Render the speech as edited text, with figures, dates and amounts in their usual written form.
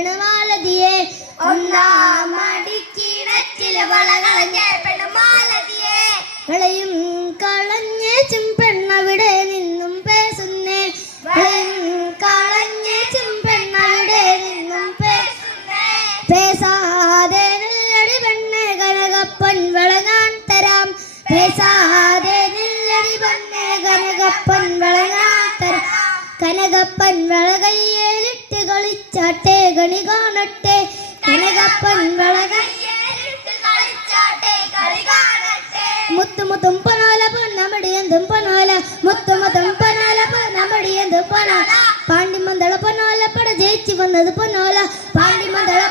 പെണ്ണുമാലതിയെ ഒന്നാം അടിക്കിണറ്റിലെ വളകളഞ്ഞ പെണ്ണുമാലതിയെ വളയും കളഞ്ഞേച്ചും പെണ്ണവിടെ നിന്നും പേസുന്നേ വളയും കളഞ്ഞേച്ചും പെണ്ണവിടെ നിന്നും പേസാതെ നില്ലടി പെണ്ണെ കനകപ്പൻ വള ഞാൻ തരാം പേസാതെ നില്ലടി പെണ്ണെ കനകപ്പൻ വള ഞാൻ തരാം കനകപ്പൻ വള കയ്യേലിട്ട് കളിച്ചാട്ടെ കണി കാണട്ടെ കനകപ്പൻ വള കയ്യേലിട്ട് കളിച്ചാട്ടെ കളി കാണട്ടെ മുത്തുമുത്തും പൊന്നാല പൊന്നമടിയന്തും പൊന്നാല മുത്തുമുത്തും പൊന്നാല പൊന്നമടിയന്തും പൊന്നാല പാണ്ടിമന്തള പൊന്നാല പട ജയിച്ചു വന്നത് പൊന്നാല പാണ്ടിമന്തള